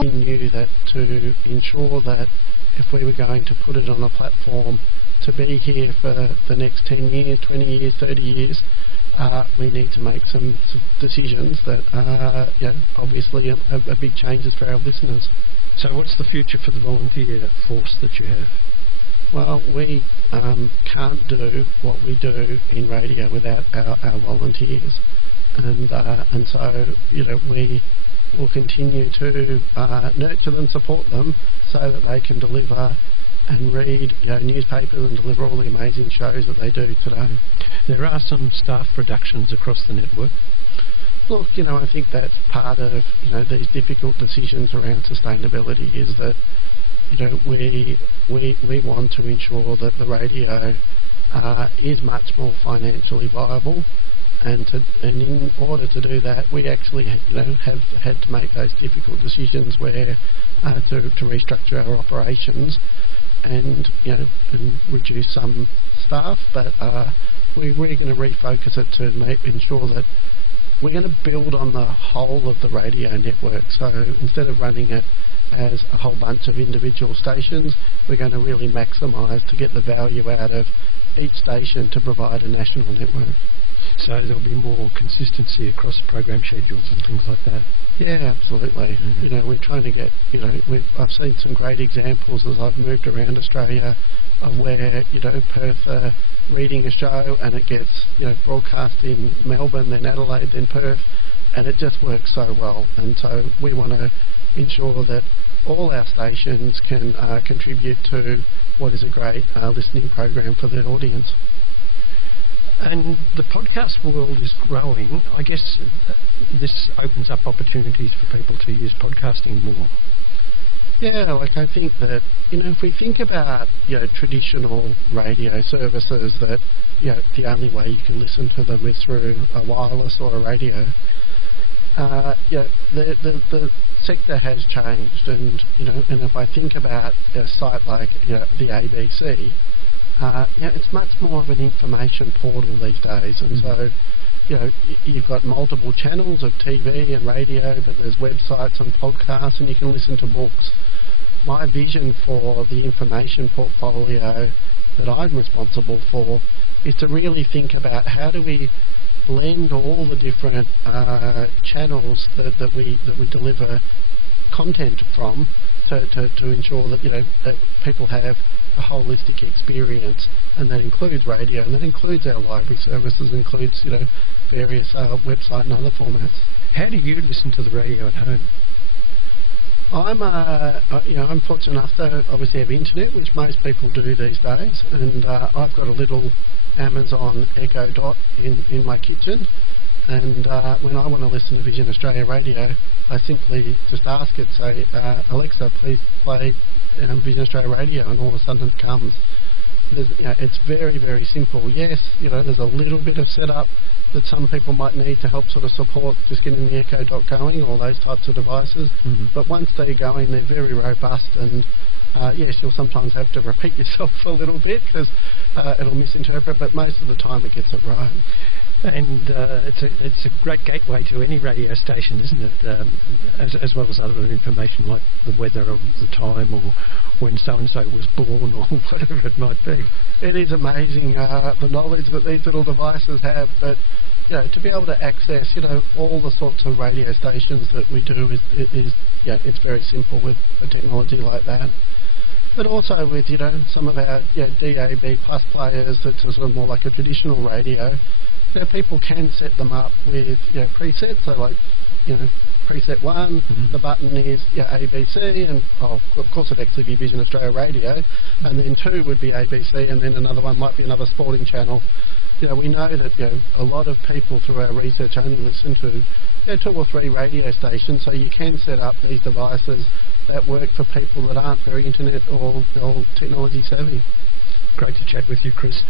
we knew that to ensure that if we were going to put it on a platform to be here for the next 10 years, 20 years, 30 years, we need to make some decisions that are obviously are big changes for our listeners. So what's the future for the volunteer force that you have? Well, we can't do what we do in radio without our volunteers. And so, we will continue to nurture them, support them, so that they can deliver and read newspapers and deliver all the amazing shows that they do today. There are some staff reductions across the network. Look, I think that's part of these difficult decisions around sustainability is that we want to ensure that the radio is much more financially viable, and in order to do that, we actually have had to make those difficult decisions where to restructure our operations and reduce some staff, but we're really going to refocus it to ensure that we're going to build on the whole of the radio network. So instead of running it as a whole bunch of individual stations, we're going to really maximise to get the value out of each station to provide a national network. So there'll be more consistency across the program schedules and things like that. Yeah, absolutely. We're trying to get, I've seen some great examples as I've moved around Australia of where, Perth are reading a show and it gets, broadcast in Melbourne, then Adelaide, then Perth, and it just works so well. And so we want to ensure that all our stations can contribute to what is a great listening program for the audience. And the podcast world is growing. I guess this opens up opportunities for people to use podcasting more. Yeah, I think that, if we think about, traditional radio services that, the only way you can listen to them is through a wireless or a radio, the sector has changed, and, and if I think about a site like, the ABC, it's much more of an information portal these days, and so you've got multiple channels of TV and radio, but there's websites and podcasts, and you can listen to books. My vision for the information portfolio that I'm responsible for is to really think about how do we blend all the different channels that we deliver content from to ensure that that people have a holistic experience, and that includes radio, and that includes our library services, includes various website and other formats. How do you listen to the radio at home? I'm fortunate enough to obviously have internet, which most people do these days, and I've got a little Amazon Echo Dot in my kitchen, and when I want to listen to Vision Australia Radio, I simply just ask it, say, Alexa, please play Vision Australia Radio, and all of a sudden it comes. It's very, very simple. Yes, there's a little bit of setup that some people might need to help sort of support just getting the Echo Dot going, or those types of devices. But once they're going, they're very robust, and yes, you'll sometimes have to repeat yourself a little bit because it'll misinterpret, but most of the time it gets it right. And it's a great gateway to any radio station, isn't it? As well as other information like the weather or the time or when so-and-so was born or whatever it might be. It is amazing the knowledge that these little devices have, but to be able to access all the sorts of radio stations that we do is it's very simple with a technology like that. But also with some of our DAB plus players that's sort of more like a traditional radio. People can set them up with presets, so like preset 1, the button is ABC, and of course it'd actually be Vision Australia Radio, and then 2 would be ABC, and then another one might be another sporting channel. We know that a lot of people through our research only listen to 2 or 3 radio stations, so you can set up these devices that work for people that aren't very internet or technology savvy. Great to chat with you, Chris.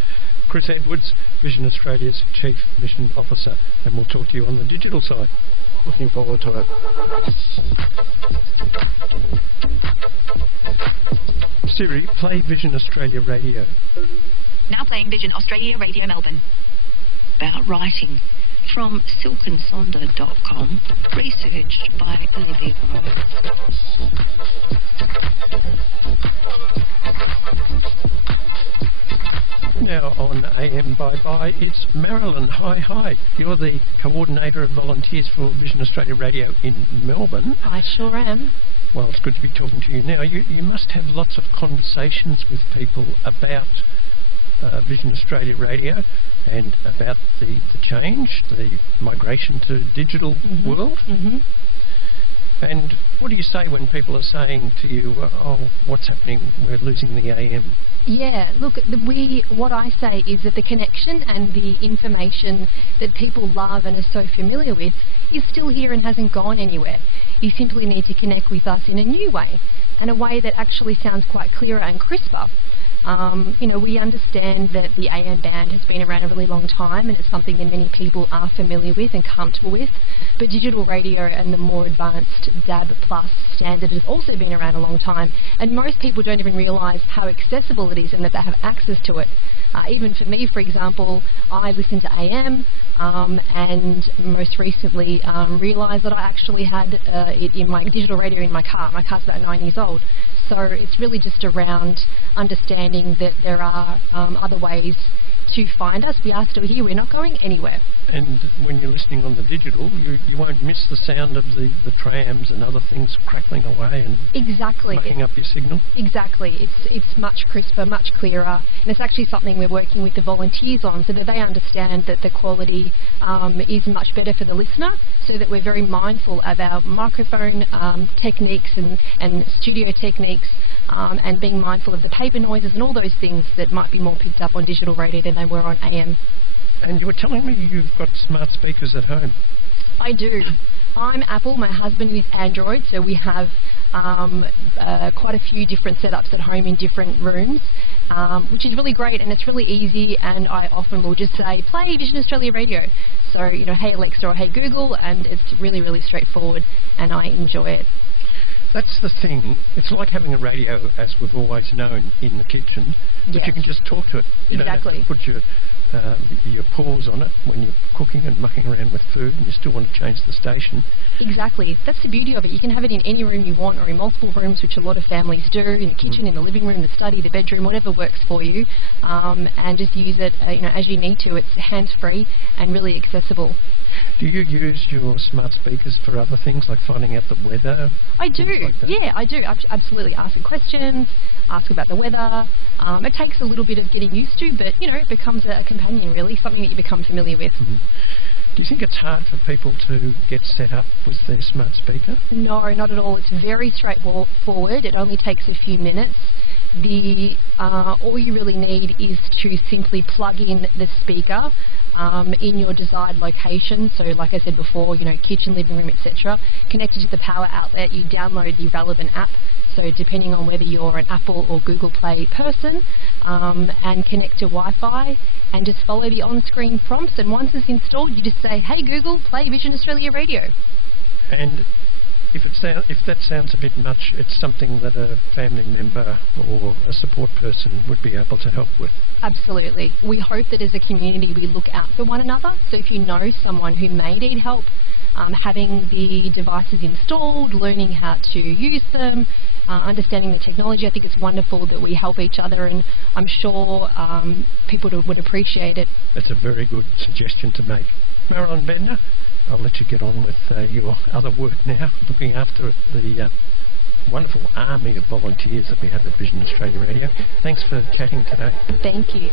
Chris Edwards, Vision Australia's Chief Mission Officer, and we'll talk to you on the digital side. Looking forward to it. Siri, play Vision Australia Radio. Now playing Vision Australia Radio Melbourne. About writing. From silkandsonder.com. Researched by Olivia Rowe. AM bye-bye. It's Marilyn. Hi. You're the coordinator of volunteers for Vision Australia Radio in Melbourne. I sure am. Well, it's good to be talking to you now. You must have lots of conversations with people about Vision Australia Radio and about the change, the migration to digital world. Mm-hmm. And what do you say when people are saying to you, oh, what's happening, we're losing the AM? Yeah, look, what I say is that the connection and the information that people love and are so familiar with is still here and hasn't gone anywhere. You simply need to connect with us in a new way, and a way that actually sounds quite clearer and crisper. We understand that the AM band has been around a really long time, and it's something that many people are familiar with and comfortable with, but digital radio and the more advanced DAB Plus standard has also been around a long time, and most people don't even realise how accessible it is and that they have access to it. Even for me, for example, I listen to AM and most recently realised that I actually had it in my digital radio in my car. My car's about 9 years old. So it's really just around understanding that there are other ways to find us. We are still here. We're not going anywhere. And when you're listening on the digital, you won't miss the sound of the trams and other things crackling away and mucking up your signal. Exactly. It's much crisper, much clearer, and it's actually something we're working with the volunteers on so that they understand that the quality is much better for the listener, so that we're very mindful of our microphone techniques and studio techniques, and being mindful of the paper noises and all those things that might be more picked up on digital radio than they were on AM. And you were telling me you've got smart speakers at home. I do. I'm Apple, my husband is Android, so we have quite a few different setups at home in different rooms, which is really great, and it's really easy, and I often will just say, play Vision Australia Radio. So, hey Alexa or hey Google, and it's really, really straightforward, and I enjoy it. That's the thing. It's like having a radio, as we've always known, in the kitchen, but you can just talk to it. You exactly. don't have to put your paws on it when you're cooking and mucking around with food and you still want to change the station. Exactly. That's the beauty of it. You can have it in any room you want, or in multiple rooms, which a lot of families do, in the kitchen, in the living room, the study, the bedroom, whatever works for you, and just use it as you need to. It's hands-free and really accessible. Do you use your smart speakers for other things, like finding out the weather? I do. Like yeah, I do. Absolutely. Ask questions, ask about the weather. It takes a little bit of getting used to, but, it becomes a companion, really, something that you become familiar with. Do you think it's hard for people to get set up with their smart speaker? No, not at all. It's very straightforward. It only takes a few minutes. All you really need is to simply plug in the speaker in your desired location. So, like I said before, kitchen, living room, etc. Connected to the power outlet, you download the relevant app. So, depending on whether you're an Apple or Google Play person, and connect to Wi-Fi, and just follow the on-screen prompts. And once it's installed, you just say, "Hey Google, play Vision Australia Radio." And if that sounds a bit much, it's something that a family member or a support person would be able to help with. Absolutely. We hope that as a community we look out for one another. So if you know someone who may need help, having the devices installed, learning how to use them, understanding the technology, I think it's wonderful that we help each other, and I'm sure people would appreciate it. That's a very good suggestion to make. Marilyn Bender, I'll let you get on with your other work now, looking after the wonderful army of volunteers that we have at Vision Australia Radio. Thanks for chatting today. Thank you.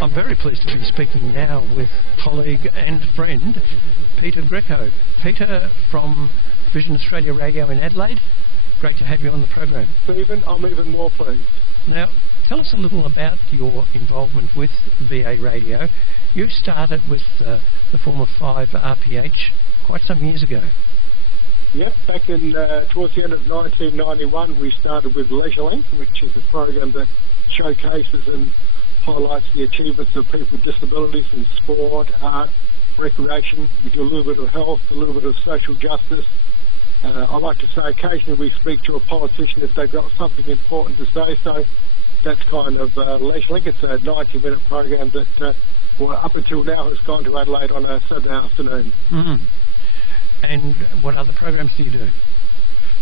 I'm very pleased to be speaking now with colleague and friend Peter Greco. Peter from Vision Australia Radio in Adelaide. Great to have you on the program. Stephen, I'm even more pleased. Now, tell us a little about your involvement with VA Radio. You started with the former 5RPH quite some years ago. Yeah, back in towards the end of 1991, we started with LeisureLink, which is a program that showcases and highlights the achievements of people with disabilities in sport, art, recreation. We do a little bit of health, a little bit of social justice. I like to say occasionally we speak to a politician if they've got something important to say, so that's kind of LeisureLink. It's a 90-minute program that, up until now, has gone to Adelaide on a Saturday afternoon. Mm-hmm. And what other programs do you do?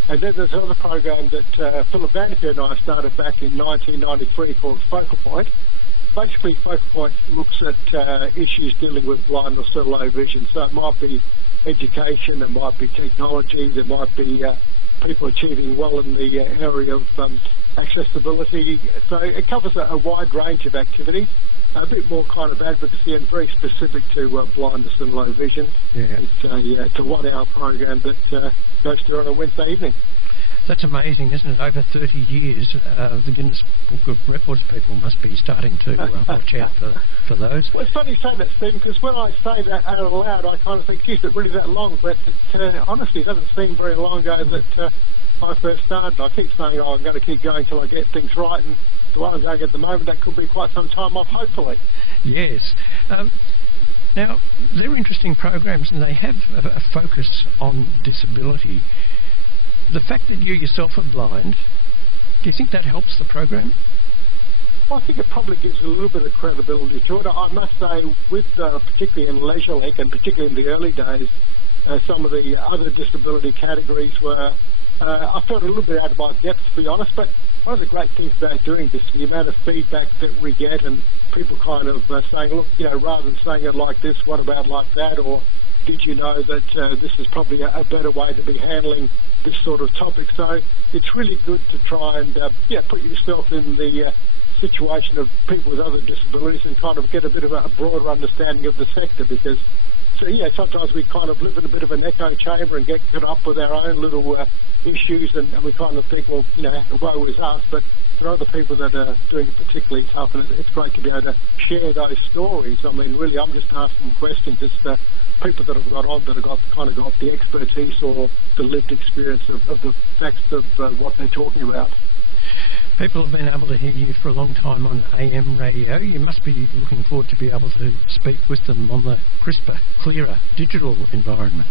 And then there's another program that Philip Vanderkeer and I started back in 1993 called Focal Point. Basically, Focal Point looks at issues dealing with blindness or low vision. So it might be education, it might be technology, there might be people achieving well in the area of accessibility. So it covers a wide range of activities, a bit more kind of advocacy and very specific to blindness and low vision. Yeah. It's a 1 hour program that goes through on a Wednesday evening. That's amazing, isn't it? Over 30 years, the Guinness Book of Records people must be starting to watch out for those. Well, it's funny you say that, Stephen, because when I say that out loud, I kind of think, geez, it's really that long, but honestly, it doesn't seem very long ago that I first started. I keep saying, I'm going to keep going until I get things right, and the one I'm going at the moment, that could be quite some time off, hopefully. Yes. Now, they're interesting programs, and they have a focus on disability. The fact that you yourself are blind, do you think that helps the program? Well, I think it probably gives a little bit of credibility to it. I must say, with particularly in LeisureLink and particularly in the early days, some of the other disability categories were, I felt a little bit out of my depth, to be honest, but one of the great things about doing this, the amount of feedback that we get and people kind of saying, look, rather than saying it like this, what about like that, or did you know that this is probably a better way to be handling this sort of topic? So it's really good to try and put yourself in the situation of people with other disabilities and kind of get a bit of a broader understanding of the sector, because sometimes we kind of live in a bit of an echo chamber and get caught up with our own little issues, and we kind of think, well, woe is us, but there are other people that are doing it particularly tough, and it's great to be able to share those stories. I mean, really, I'm just asking questions. It's people that have got on that have got the expertise or the lived experience of the facts of what they're talking about. People have been able to hear you for a long time on AM radio. You must be looking forward to be able to speak with them on the crisper, clearer digital environment.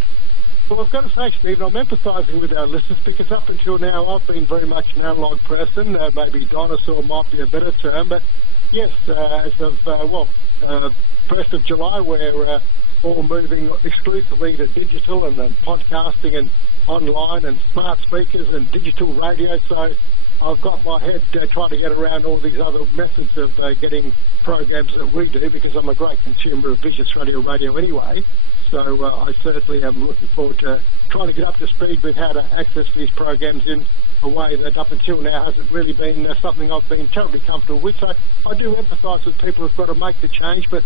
Well, I've got to say, Stephen, I'm empathising with our listeners, because up until now I've been very much an analogue person. Maybe dinosaur might be a better term, but yes, as of 1st of July, we're all moving exclusively to digital and podcasting and online and smart speakers and digital radio. So I've got my head trying to get around all these other methods of getting programs that we do, because I'm a great consumer of VisionAusRadio radio anyway. So I certainly am looking forward to trying to get up to speed with how to access these programs in a way that up until now hasn't really been something I've been terribly comfortable with. So I do empathise with people who've got to make the change, but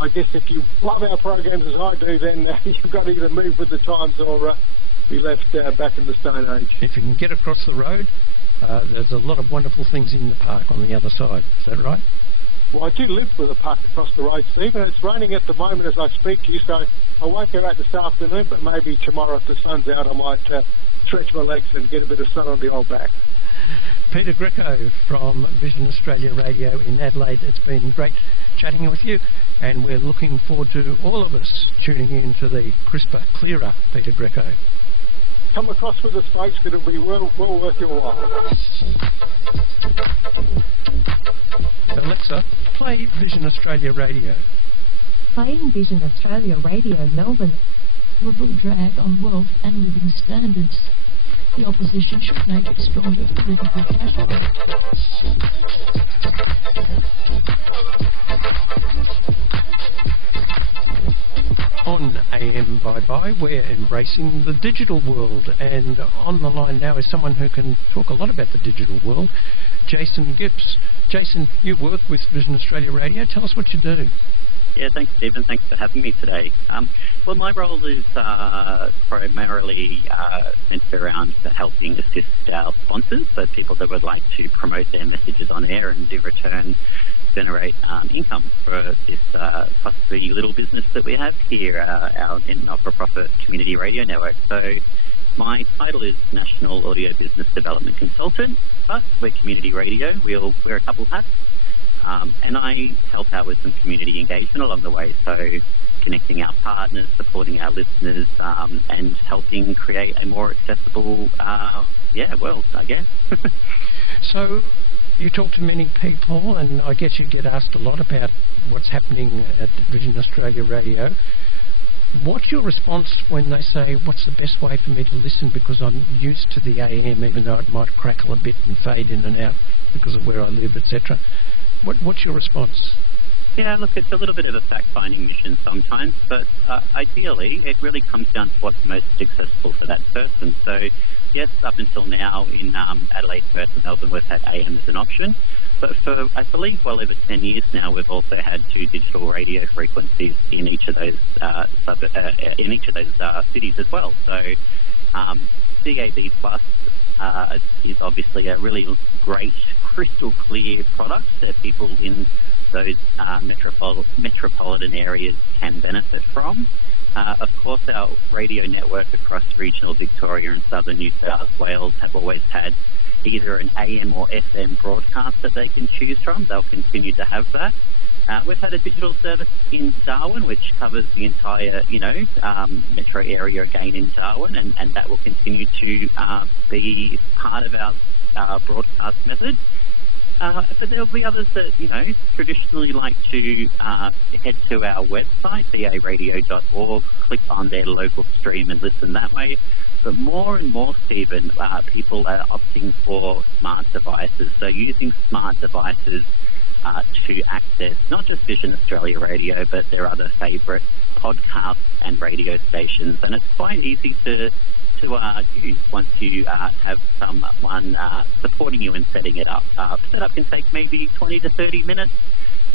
I guess if you love our programs as I do, then you've got to either move with the times or be left back in the Stone Age. If you can get across the road, there's a lot of wonderful things in the park on the other side. Is that right? Well, I do live with a park across the road, Steve, and it's raining at the moment as I speak to you, so I won't go out this afternoon, but maybe tomorrow if the sun's out I might stretch my legs and get a bit of sun on the old back. Peter Greco from Vision Australia Radio in Adelaide, it's been great chatting with you, and we're looking forward to all of us tuning in to the crisper, clearer Peter Greco. Come across with us, folks, it'll be well worth your while. Alexa, play Vision Australia Radio. Playing Vision Australia Radio Melbourne. Liberal drag on wealth and living standards. The opposition should make it stronger political capital. On AM Bye-Bye, we're embracing the digital world, and on the line now is someone who can talk a lot about the digital world, Jason Gibbs. Jason, you work with Vision Australia Radio. Tell us what you do. Yeah, thanks, Stephen. Thanks for having me today. Well, my role is primarily centred around helping assist our sponsors, so people that would like to promote their messages on air and in return generate income for this possibly little business that we have here, our not-for-profit community radio network. So my title is National Audio Business Development Consultant, but we're community radio. We'll wear a couple of hats. And I help out with some community engagement along the way, so connecting our partners, supporting our listeners, and helping create a more accessible world, I guess. So you talk to many people, and I guess you get asked a lot about what's happening at Vision Australia Radio. What's your response when they say, what's the best way for me to listen because I'm used to the AM, even though it might crackle a bit and fade in and out because of where I live, etc.? What's your response? Yeah, look, it's a little bit of a fact-finding mission sometimes, but ideally it really comes down to what's most successful for that person. So, yes, up until now in Adelaide, Perth and Melbourne, we've had AM as an option. But for, I believe, well over 10 years now, we've also had 2 digital radio frequencies in each of those cities as well. So DAB Plus is obviously a really great, crystal clear product that people in those metropolitan areas can benefit from. Of course, our radio network across regional Victoria and southern New South Wales have always had either an AM or FM broadcast that they can choose from. They'll continue to have that. We've had a digital service in Darwin, which covers the entire, metro area again in Darwin, and that will continue to be part of our broadcast method. But there'll be others that, traditionally like to head to our website, varadio.org, click on their local stream and listen that way. But more and more, Stephen, people are opting for smart devices. So using smart devices to access not just Vision Australia Radio, but their other favourite podcasts and radio stations. And it's quite easy to use once you have someone supporting you in setting it up. Setup can take maybe 20 to 30 minutes,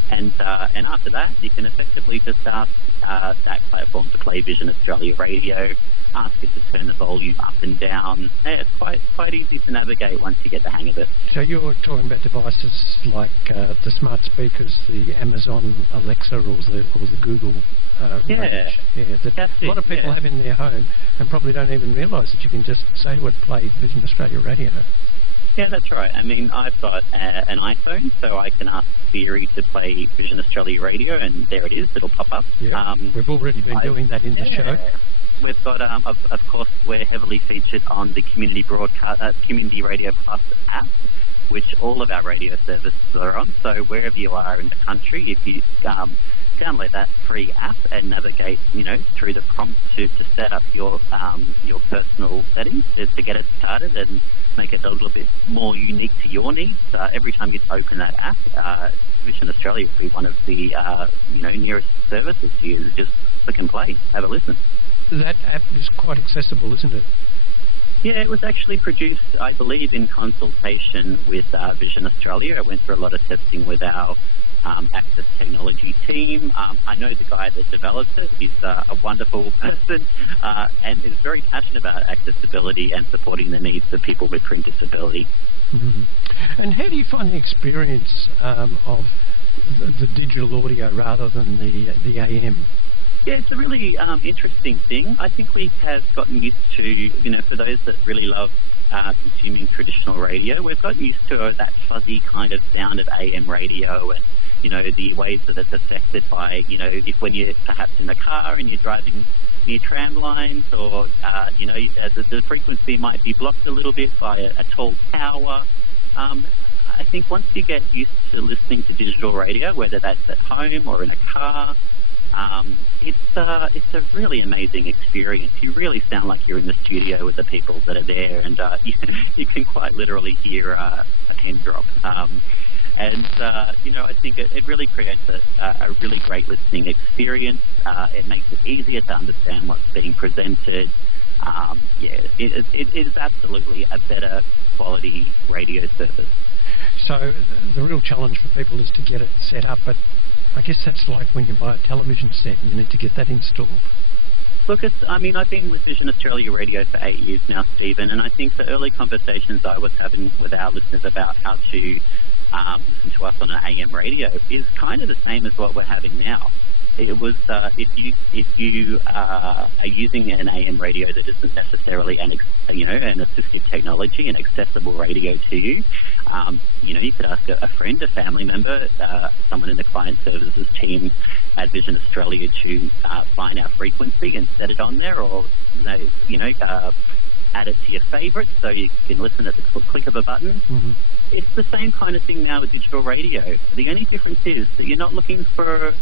and after that, you can effectively just ask that platform to play Vision Australia Radio, ask it to turn the volume up and down. Yeah, it's quite easy to navigate once you get the hang of it. So you're talking about devices like the smart speakers, the Amazon Alexa or the Google range. Yeah, that a lot of people have in their home and probably don't even realise that you can just say to it, play Vision Australia Radio. Yeah, that's right. I mean, I've got an iPhone, so I can ask Siri to play Vision Australia Radio, and there it is. It'll pop up. Yeah. We've already been doing that in the show. We've got, of course, we're heavily featured on the Community Radio Plus app, which all of our radio services are on. So wherever you are in the country, if you download that free app and navigate, through the prompt to set up your personal settings to get it started and make it a little bit more unique to your needs. Every time you open that app, Vision Australia will be one of the nearest services to you. Just click and play, have a listen. That app is quite accessible, isn't it? Yeah, it was actually produced, I believe, in consultation with Vision Australia. I went through a lot of testing with our access technology team. I know the guy that developed it. He's a wonderful person and is very passionate about accessibility and supporting the needs of people with print disability. Mm-hmm. And how do you find the experience of the digital audio rather than the AM? Yeah, it's a really interesting thing. I think we have gotten used to, for those that really love consuming traditional radio, we've gotten used to that fuzzy kind of sound of AM radio and, the ways that it's affected by, if when you're perhaps in a car and you're driving near tram lines or, the frequency might be blocked a little bit by a tall tower. I think once you get used to listening to digital radio, whether that's at home or in a car, it's a really amazing experience. You really sound like you're in the studio with the people that are there, and you can quite literally hear a pin drop. I think it really creates a really great listening experience. It makes it easier to understand what's being presented. It is absolutely a better quality radio service. So the real challenge for people is to get it set up, but I guess that's like when you buy a television set and you need to get that installed. Look, I've been with Vision Australia Radio for 8 years now, Stephen, and I think the early conversations I was having with our listeners about how to listen to us on an AM radio is kind of the same as what we're having now. It was if you are using an AM radio that isn't necessarily an assistive technology, an accessible radio to you, you could ask a friend, a family member, someone in the client services team at Vision Australia to find our frequency and set it on there, or add it to your favourites so you can listen at the click of a button. Mm-hmm. It's the same kind of thing now with digital radio. The only difference is that you're not looking for,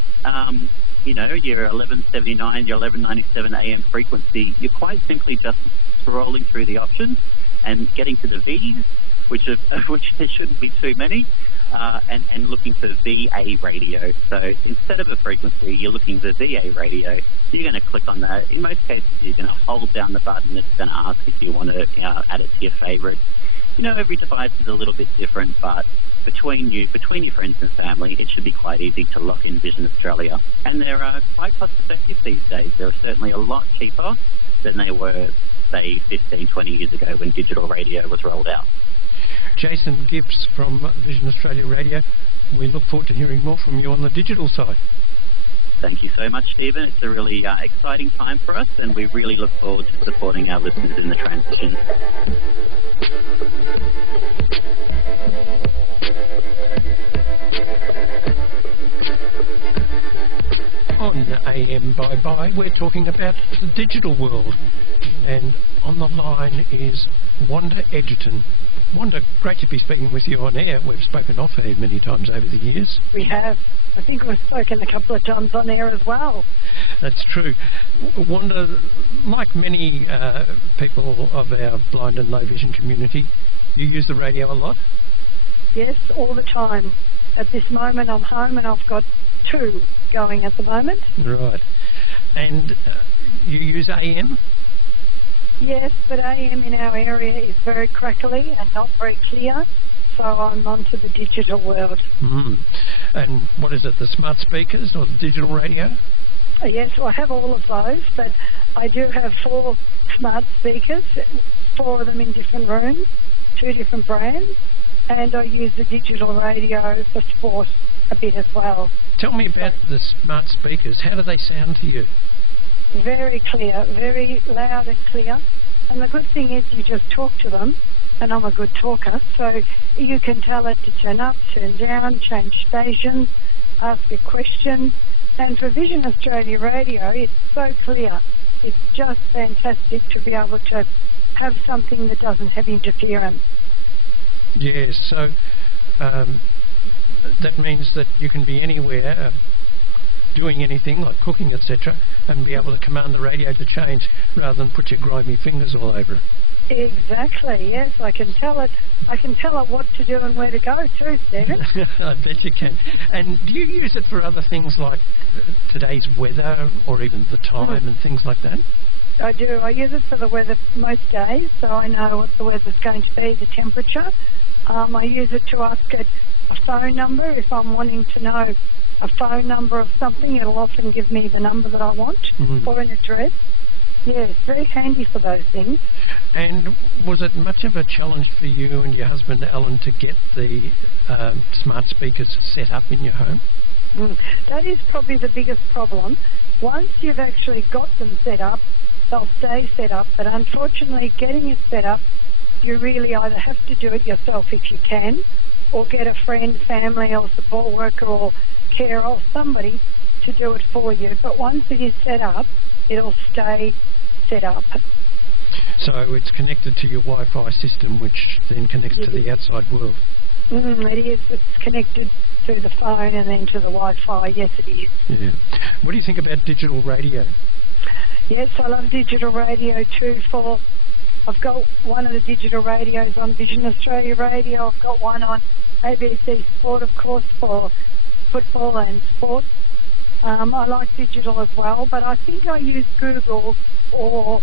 your 1179, your 1197 AM frequency. You're quite simply just scrolling through the options and getting to the V's, which there shouldn't be too many, and looking for VA radio. So instead of a frequency, you're looking for VA radio. You're going to click on that. In most cases, you're going to hold down the button. It's going to ask if you want to add it to your favourites. Every device is a little bit different, but between your friends and family, it should be quite easy to lock in Vision Australia. And they're quite cost-effective these days. They're certainly a lot cheaper than they were, say, 15, 20 years ago when digital radio was rolled out. Jason Gibbs from Vision Australia Radio. We look forward to hearing more from you on the digital side. Thank you so much, Stephen. It's a really exciting time for us, and we really look forward to supporting our listeners in the transition. On AM Bye-Bye, we're talking about the digital world. And on the line is Wanda Edgerton. Wanda, great to be speaking with you on air. We've spoken off air many times over the years. We have. I think we've spoken a couple of times on air as well. That's true. Wanda, like many people of our blind and low vision community, you use the radio a lot? Yes, all the time. At this moment I'm home and I've got 2 going at the moment. Right. And you use AM? Yes, but AM in our area is very crackly and not very clear, so I'm onto the digital world. Mm. And what is it, the smart speakers or the digital radio? Yes, well, I have all of those, but I do have 4 smart speakers, 4 of them in different rooms, 2 different brands, and I use the digital radio for sport a bit as well. Tell me about the smart speakers. How do they sound to you? Very clear, very loud and clear. And the good thing is you just talk to them, and I'm a good talker, so you can tell it to turn up, turn down, change stations, ask a question. And for Vision Australia Radio, it's so clear. It's just fantastic to be able to have something that doesn't have interference. Yes, so that means that you can be anywhere doing anything like cooking, etc., and be able to command the radio to change rather than put your grimy fingers all over it. Exactly, yes. I can tell it what to do and where to go too, Stephen. I bet you can. And do you use it for other things like today's weather or even the time and things like that? I do. I use it for the weather most days, so I know what the weather's going to be, the temperature. I use it to ask it a phone number. If I'm wanting to know a phone number of something, it'll often give me the number that I want or an address. Yeah, it's very handy for those things. And was it much of a challenge for you and your husband, Alan, to get the smart speakers set up in your home? That is probably the biggest problem. Once you've actually got them set up, they'll stay set up. But unfortunately, getting it set up, you really either have to do it yourself if you can, or get a friend, family, or support worker, or carer, or somebody to do it for you. But once it is set up, it'll stay set up. So it's connected to your Wi-Fi system, which then connects to the outside world. It is. It's connected to the phone and then to the Wi-Fi. Yes, it is. Yeah. What do you think about digital radio? Yes, I love digital radio too. I've got one of the digital radios on Vision Australia Radio. I've got one on ABC Sport, of course, for football and sport. I like digital as well, but I think I use Google or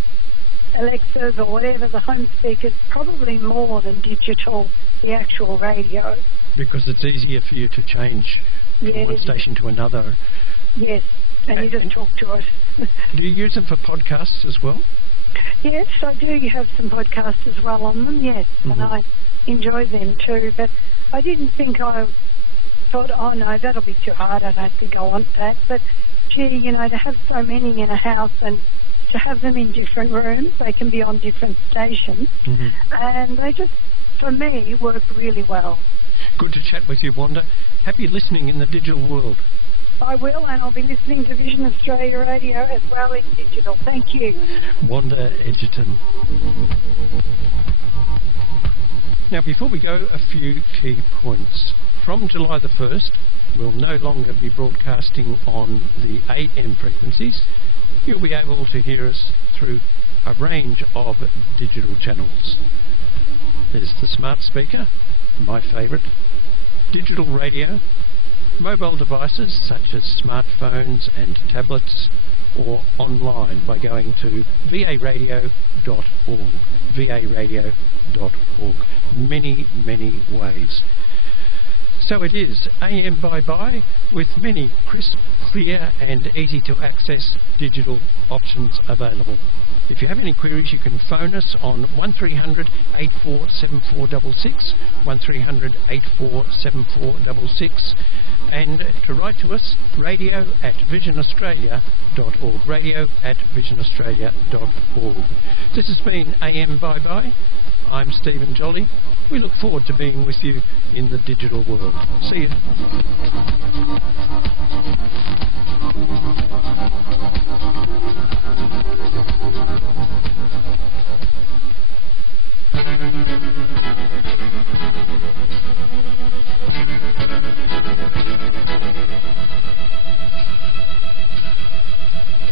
Alexa's or whatever, the home speakers, probably more than digital, the actual radio. Because it's easier for you to change from one station to another. Yes, and you just talk to it. Do you use them for podcasts as well? Yes, I do have some podcasts as well on them, yes, and I enjoy them too, but I didn't think I thought, oh no, that'll be too hard, I don't think I want that. But gee, to have so many in a house and to have them in different rooms, they can be on different stations, and they just, for me, work really well. Good to chat with you, Wanda. Happy listening in the digital world. I will, and I'll be listening to Vision Australia Radio as well in digital. Thank you. Wanda Edgerton. Now, before we go, a few key points. From July the 1st, we'll no longer be broadcasting on the AM frequencies. You'll be able to hear us through a range of digital channels. There's the smart speaker, my favourite, digital radio, mobile devices such as smartphones and tablets, or online by going to varadio.org. varadio.org. Many, many ways. So it is AM bye-bye with many crisp, clear and easy to access digital options available. If you have any queries, you can phone us on 1300 847466, 1300 847466, and to write to us, radio@visionaustralia.org, radio@visionaustralia.org. This has been AM Bye-Bye. I'm Stephen Jolly. We look forward to being with you in the digital world. See you.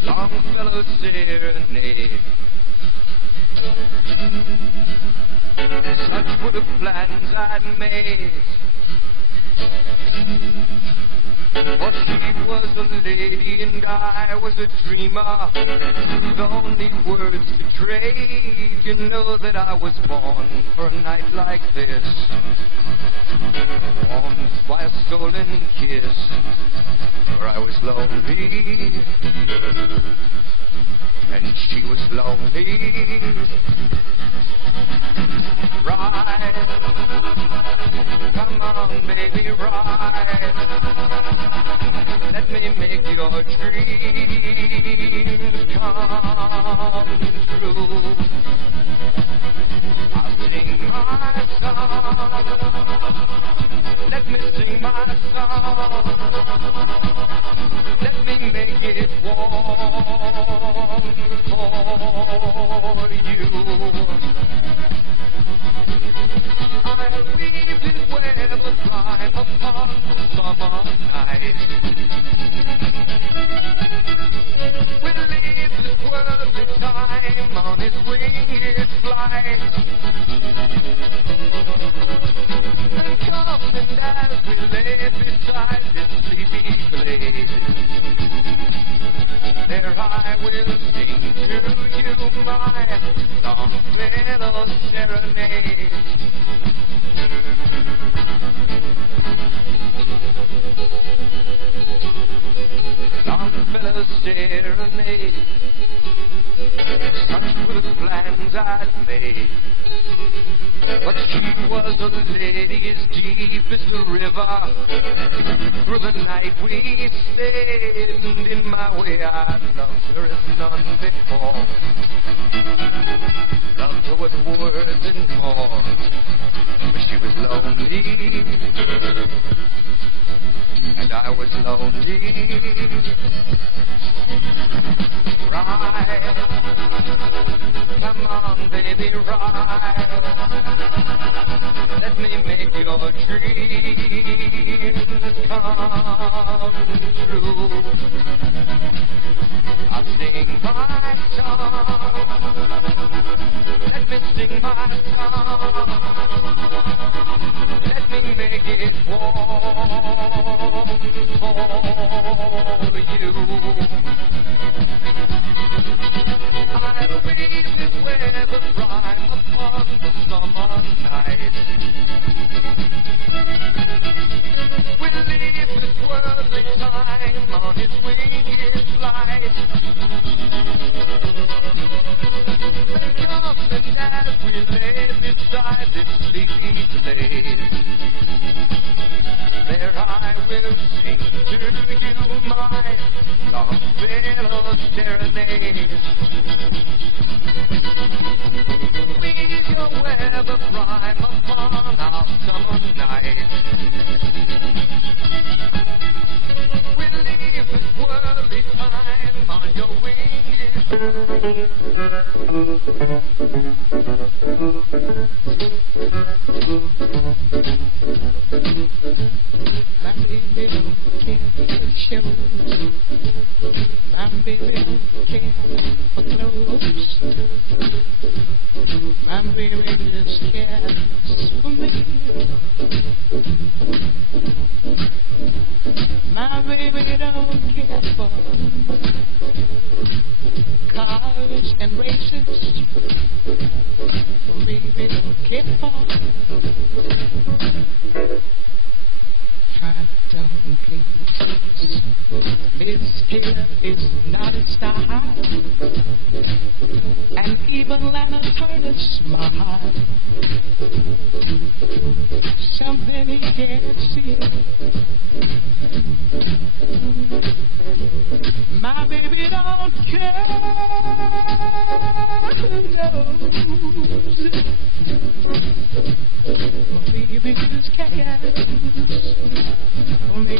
Longfellow serenade. Such were the plans I'd made. For she was a lady and I was a dreamer, with only words to trade. You know that I was born for a night like this, warmed by a stolen kiss. For I was lonely, and she was lonely. Ride, come on baby, ride. Let me make your dreams come true. I'll sing my song. Let me sing my song. Let me make it warm for you. I'll weave this web of time upon the summer night. We'll leave this worldly time on its winged flight. And come and as we lay beside this sleepy glade, there I will sing to you my Longfellow serenade. Longfellow serenade. Such were the plans I'd made. But she was a lady as deep as the river. Through the night we stayed, and in my way I loved her as none before. Loved her with words and more. But she was lonely, and I was lonely. Ride, come on baby, ride. Let me make your dreams come true. I'll sing my song. Let me sing my song. Let me make it warm for you. I'll weave this web of rhyme upon the summer night. We'll leave this worldly time on its winged flight. And come and as we lay beside this sleepy glade, there I will sing to you my Longfellow serenade. Weave your web of rhyme upon our summer night. We'll leave early time on your wings. My baby don't care for shows. My baby don't care for clothes. My baby just cares for me. My baby don't care for cars and races. My baby don't care for. I don't please. This here is not a style, and even Lana Turner smile. Something he can't see. My baby don't care. My baby just cares for me.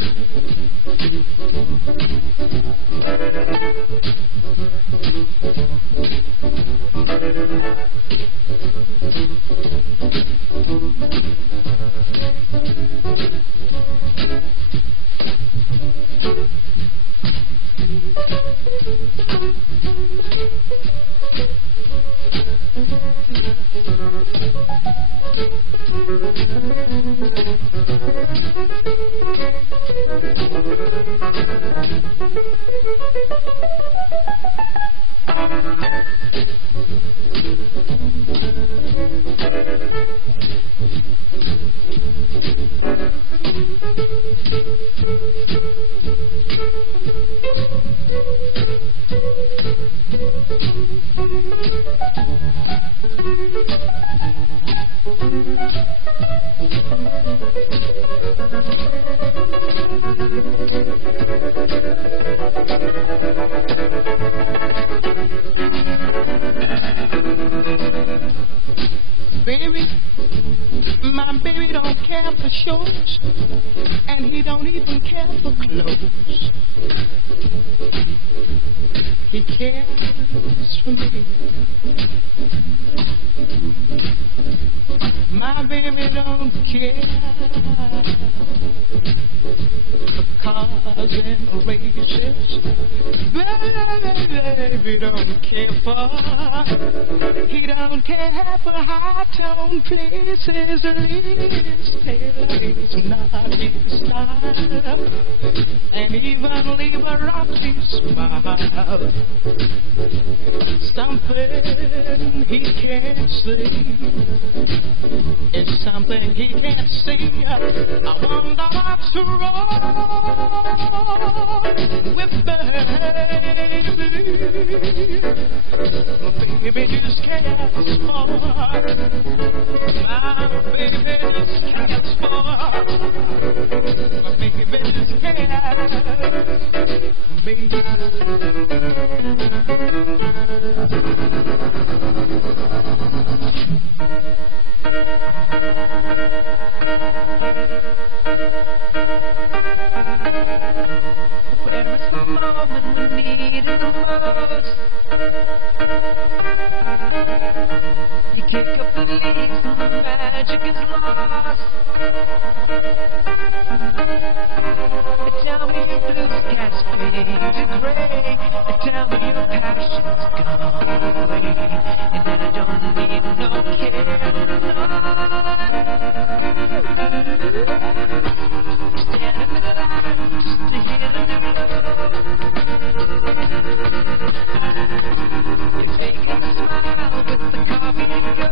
Baby, my baby don't care for shows, and he don't even care for clothes. He cares for me. My baby don't care for cars and races. Baby don't care for. He don't care for high-tone places. His tail is not his style, and even Liberace smile. Something he can't see. It's something he can't see. I wonder what's wrong with baby. Baby just cares for. My baby just cares for. My baby just cares for me. Where is the moment we need it the most? You kick up the leaves and the magic is lost. Tell me your blue skies fade to gray. Tell me your passion's gone away, and I don't need no care. Stand in the line just to hear the new love. You're faking a smile with the coffee and go.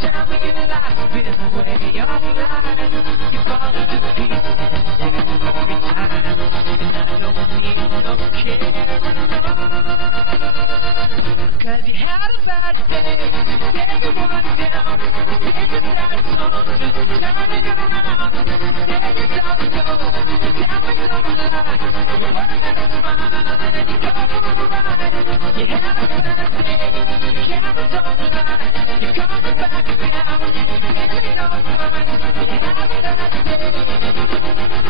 Tell me your life's been way online. You fall to pieces every time, and I don't need no care. 'Cause you had a bad day, yeah, you want down. You take a sad song, just turn it around. Say yourself so, tell me don't lie. You work and smile, and you go right. You had a bad day, the cameras don't lie. You're coming back now, maybe don't mind. You had a bad day.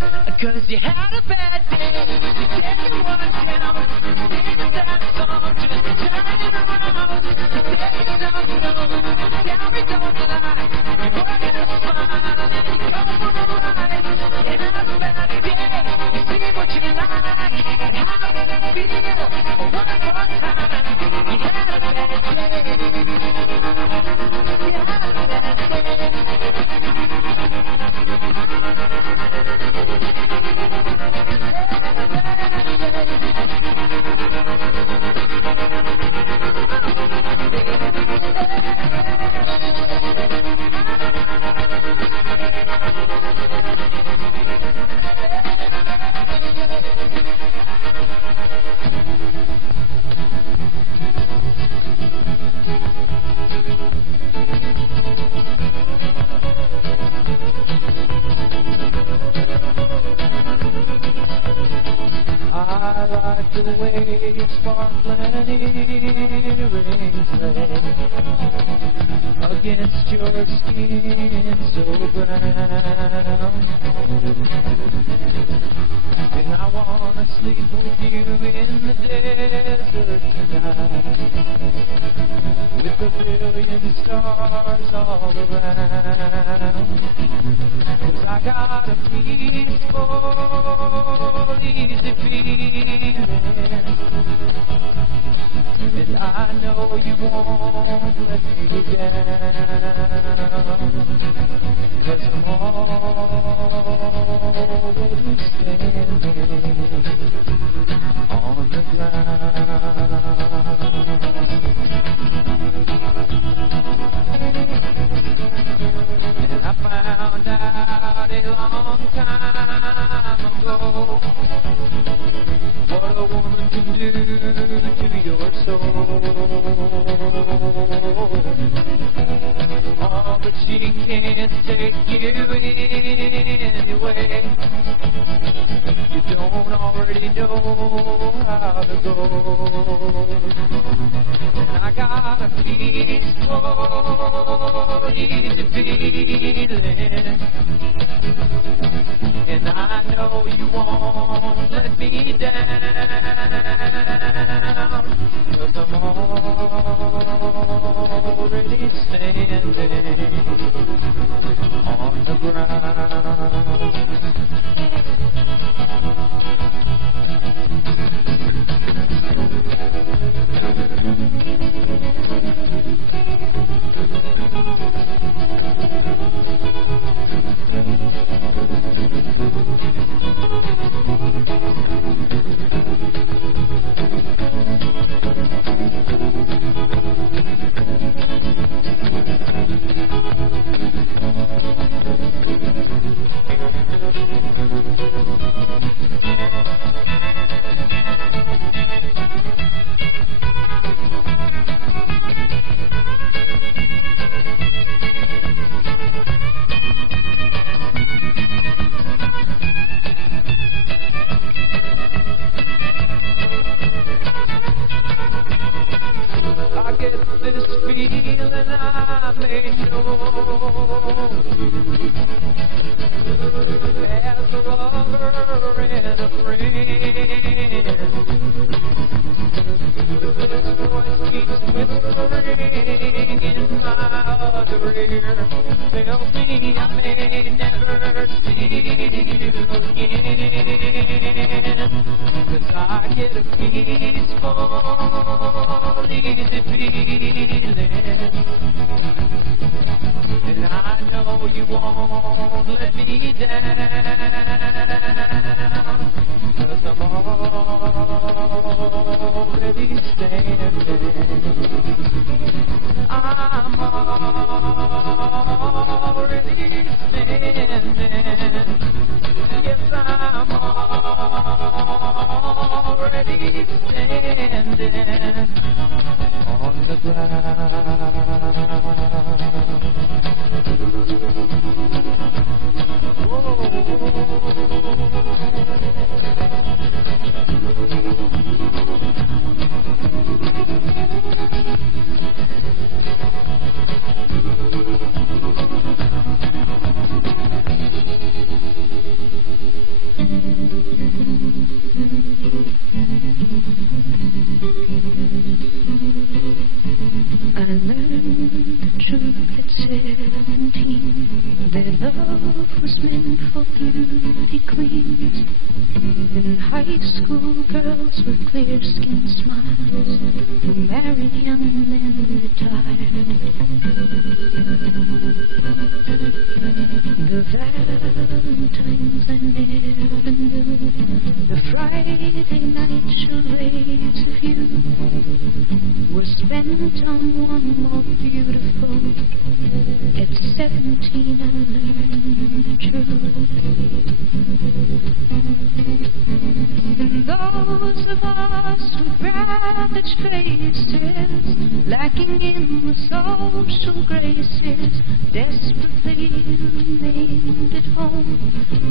'Cause you had a bad day, you didn't want to down, sing a sad song, just turn it around, take yourself slow, tell me don't lie, you're working a smile, and you go for a ride, you had a bad day, you see what you like, and how did it feel, one more time, you had a bad day, you had a bad I like the way sparkling earrings lay against your skin so brown. And I wanna sleep with you in the desert tonight, with a billion stars all around. 'Cause I got a peaceful, easy feeling, and I know you won't let me down, 'cause I'm already standing on the ground. And I found out a long time ago what a woman can do to your soul. Oh, but she can't take you anyway. You don't already know how to go. And I got a peaceful, easy feeling, and I know you won't let me down, 'cause I'm already standing on the ground. And high school girls with clear-skinned smiles who married young men retired. The Valentines I never knew, the Friday night charades of you, were spent on one more beautiful. At 17 I learned the truth. And those of us with ravaged faces, lacking in the social graces, desperately remained at home,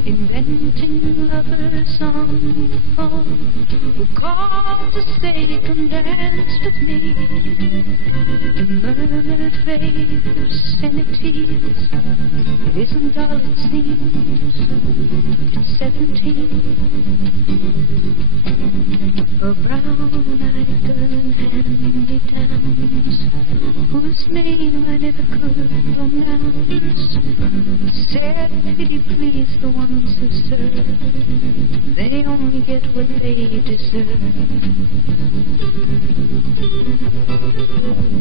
inventing lovers on the phone, who called to say come dance with me, and murmured vague obscenities. It isn't all it seems at 17. A brown-eyed girl in hand-me-downs, whose name I never could pronounce, said, pity please the ones who serve, they only get what they deserve.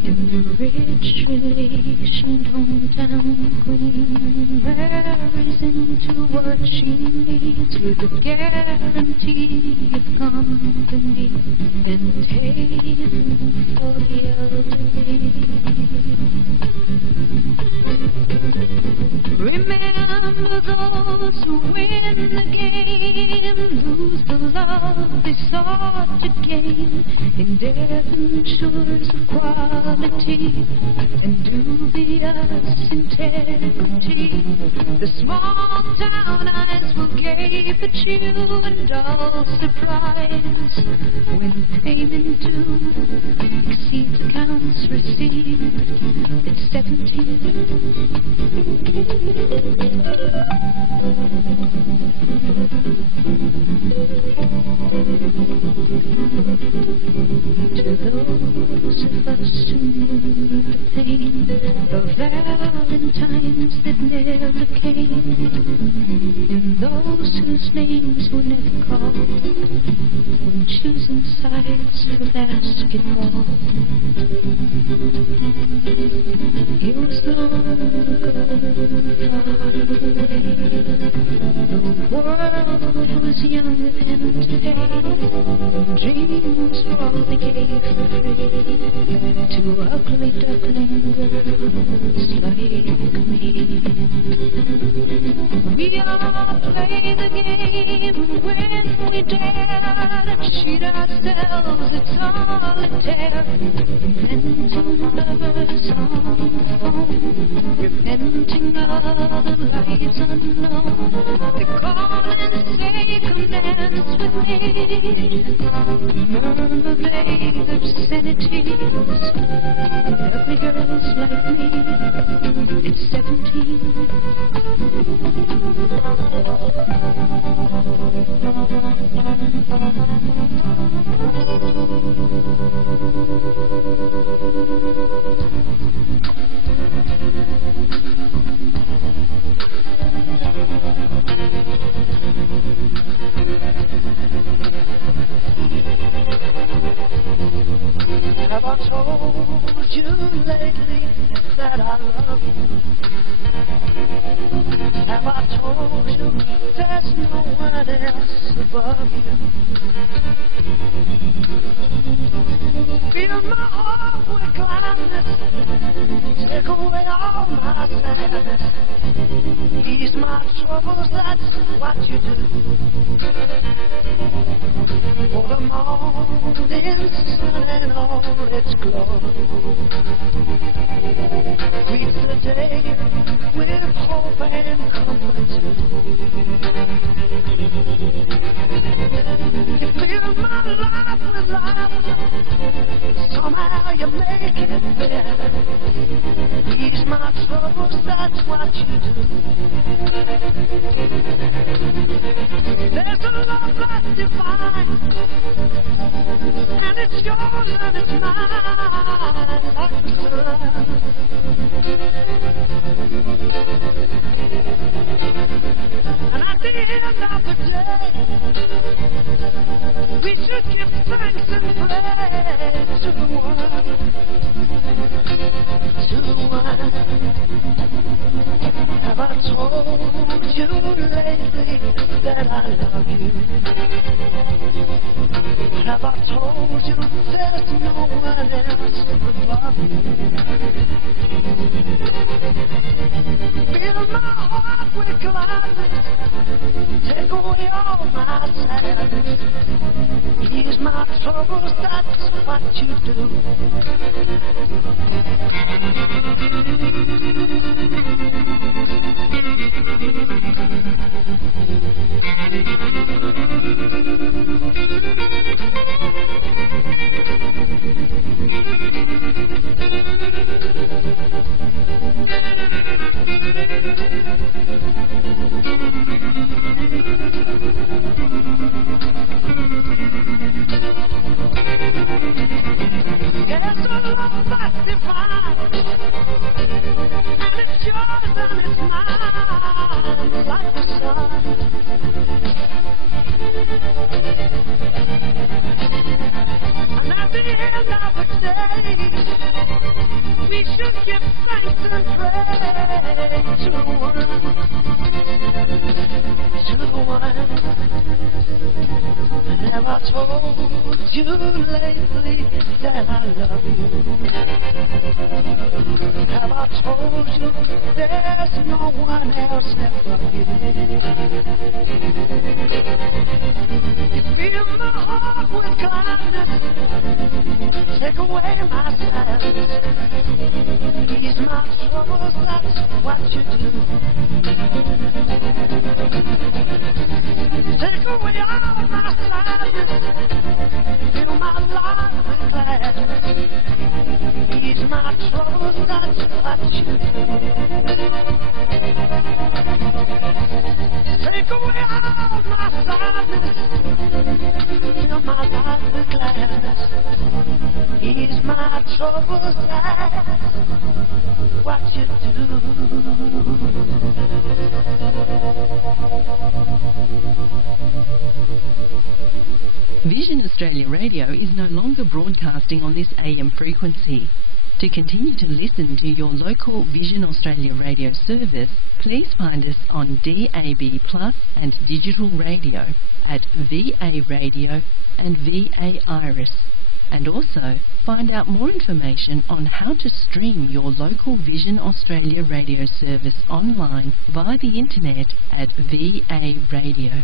In the rich relation hometown queen marries into what she needs with a guarantee of company and haven for the elderly. Remember those who win the game, lose the love they sought to gain, in adventures of quality and dubious integrity. The small town eyes will gape at you in dull surprise when payment due exceeds accounts received at 17. To those of us who knew the pain of Valentines that never came, and those whose names were never called when choosing sides for basketball. It was long ago, far away. The world was younger than today. Dreams were all they gave for free to ugly duckling girls like me. We all play the game when we dare to cheat ourselves at solitaire, inventing lovers on the phone, repenting of the lights unknown. They call and say, come dance with me, murmur vague obscenities, ugly girls like me at 17. Have I told you lately that I love you? Have I told you there's no one else above you? Fill my heart with gladness, take away all my sadness, ease my troubles, that's what you do. For the morning sun and all its glow, greet the day with hope and comfort too. You fill my life with laughter, somehow you make it better, ease my troubles, that's what you do. There's a love that's divine, and it's yours and it's mine, like the love. And at the end of the day, We should give thanks and praise to the one. Have I told you lately that I love you? Have I told you there's no one else above you? Fill my heart with gladness, take away all my sadness, ease my troubles, that's what you do. Vision Australia Radio is no longer broadcasting on this AM frequency. To continue to listen to your local Vision Australia radio service, please find us on DAB Plus and digital radio at VA Radio and VA Iris. And also find out more information on how to stream your local Vision Australia radio service online via the internet at varadio.org.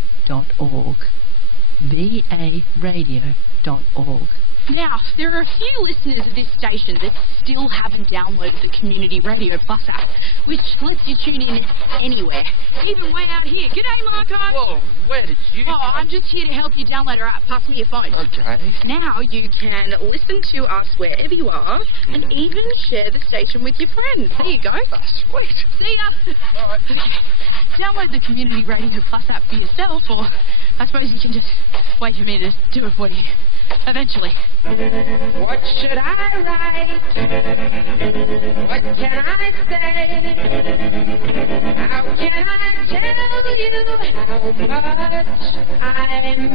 varadio.org. Now, there are a few listeners of this station that still haven't downloaded the Community Radio Plus app, which lets you tune in anywhere, even way out here. G'day, Marco. Whoa, where did you come? I'm just here to help you download our app. Pass me your phone. Okay. Now you can listen to us wherever you are and even share the station with your friends. There you go. Sweet. See ya. All right. Download the Community Radio Plus app for yourself, or I suppose you can just wait for me to do it for you. Eventually. What should I write? What can I say? How can I tell you how much I miss you?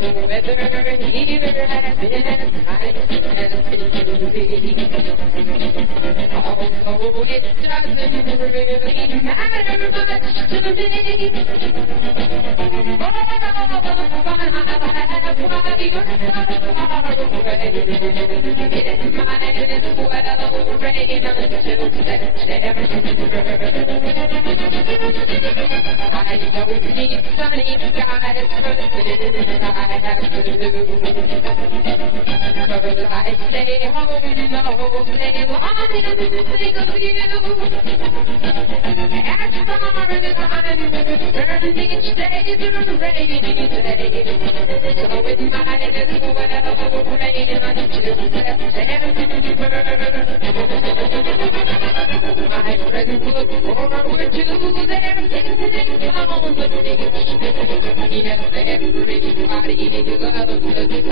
The weather here has been nice as it can be. Although it doesn't really matter much to me. Each day is a rainy day, so it might as well rain until September. My friends look forward to their picnic on the beach. Yes, everybody loves the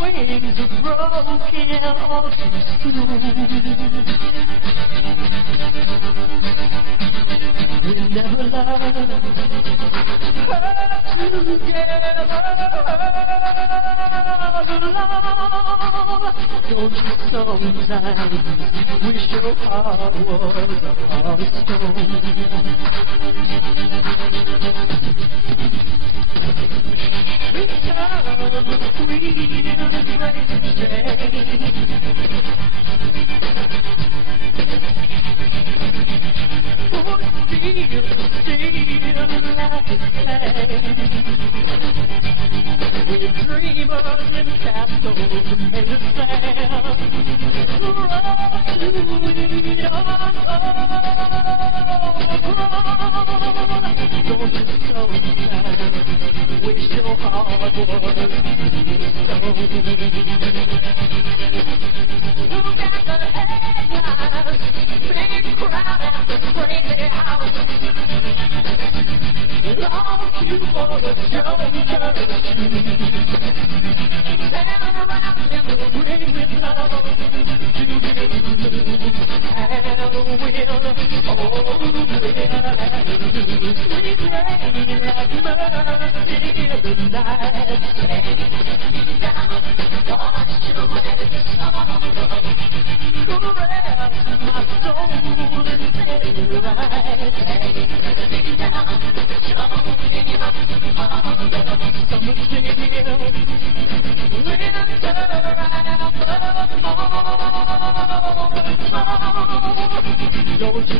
wings are broken all too soon. Don't you sometimes wish your heart was a heart of stone? In time of freedom and great change, would feel the state of life we dreamers in castles made of sand, run to eat us Don't you sometimes wish your heart was stone? Look at the headlines, big crowd at the crazy house. Lost you for the Joker. Stand around in the ring with love. You didn't lose and win. Oh, win and lose. Sweet lady like mercy in the night. Lay down, wash away the sorrow. Caress my soul and set it right. Lay down, show me your heart. Summer chill, winter after fall. Don't you